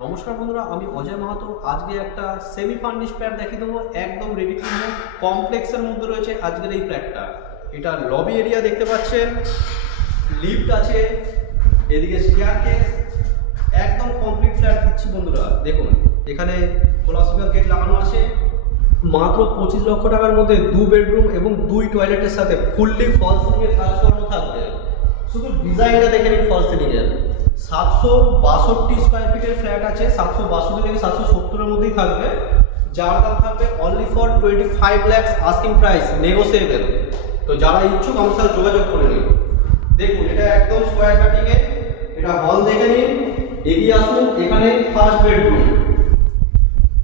নমস্কার বন্ধুরা, আমি অজয় মাহাতো। আজকে একটা সেমি ফার্নিশ ফ্ল্যাট দেখিয়ে দেবো, একদম রেডি টু মুভ কমপ্লেক্সের মধ্যে রয়েছে আজকের এই ফ্ল্যাটটা। এটা লবি এরিয়া দেখতে পাচ্ছেন, লিফট আছে, এদিকে স্টেয়ারকেস, একদম কমপ্লিট ফ্ল্যাট দিচ্ছি বন্ধুরা। দেখুন এখানে কোলাপসিবল গেট লাগানো আছে। মাত্র 25 লক্ষ টাকার মধ্যে 2 বেডরুম এবং 2 টয়লেটের সাথে ফুললি ফল সিলিংয়ের কাজ করানো থাকবে। শুধু ডিজাইনটা দেখে নিন ফল সিলিংয়ের। 762 স্কোয়ার ফিটের ফ্ল্যাট আছে, 762 থেকে 770-এর মধ্যেই থাকবে। যার দাম থাকবে only for 25 lakhs asking price, negotiable. তো যারা ইচ্ছুক আমার সাথে যোগাযোগ করে নিন। দেখুন এটা একদম স্কোয়ার কাটিংয়ে, এটা হল দেখে নিন। এগিয়ে আসুন, এখানে ফার্স্ট বেডরুম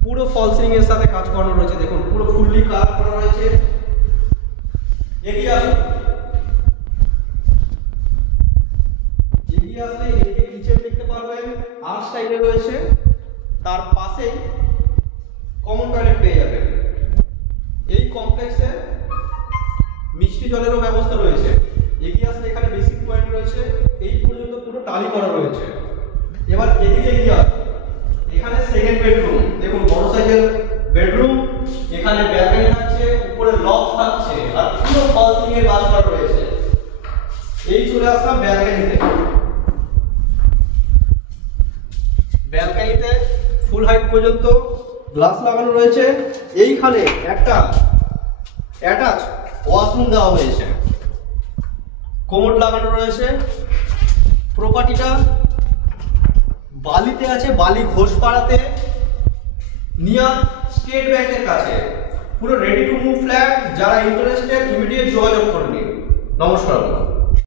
পুরো ফল সিলিং এর সাথে কাজ করানো রয়েছে। দেখুন পুরো ফুললি কালার করা রয়েছে। এগিয়ে আসুন, এগিয়ে আসলে এদিকে কিচেন দেখতে পারবেন, আর্চ টাইপের রয়েছে। তার পাশেই কমন টয়লেট পেয়ে যাবেন। এই কমপ্লেক্সে মিষ্টি জলেরও ব্যবস্থা রয়েছে। এগিয়ে আসলে এখানে বেসিক পয়েন্ট রয়েছে, এই পর্যন্ত পুরো টালি করা রয়েছে। এবার এদিকে এগিয়ে আসুন, এখানে সেকেন্ড বেডরুম। দেখুন বড় সাইজের বেডরুম, এখানে ব্যালকনি থাকছে, উপরে লফট থাকছে, আর পুরো ফল সিলিং এর কাজ করা রয়েছে। এই চলে আসলাম ব্যালকনিতে। ব্যালকনিতে ফুল হাইট পর্যন্ত গ্লাস লাগানো রয়েছে। এইখানে একটা অ্যাটাচ ওয়াশরুম দেওয়া হয়েছে, কোমোড লাগানো রয়েছে। প্রপার্টিটা বালিতে আছে, বালি ঘোষপাড়াতে, নিয়ার স্টেট ব্যাংকের কাছে। পুরো রেডি টু মুভ ফ্ল্যাট। যারা ইন্টারেস্টেড ইমিডিয়েট যোগাযোগ করে নিন। নমস্কার।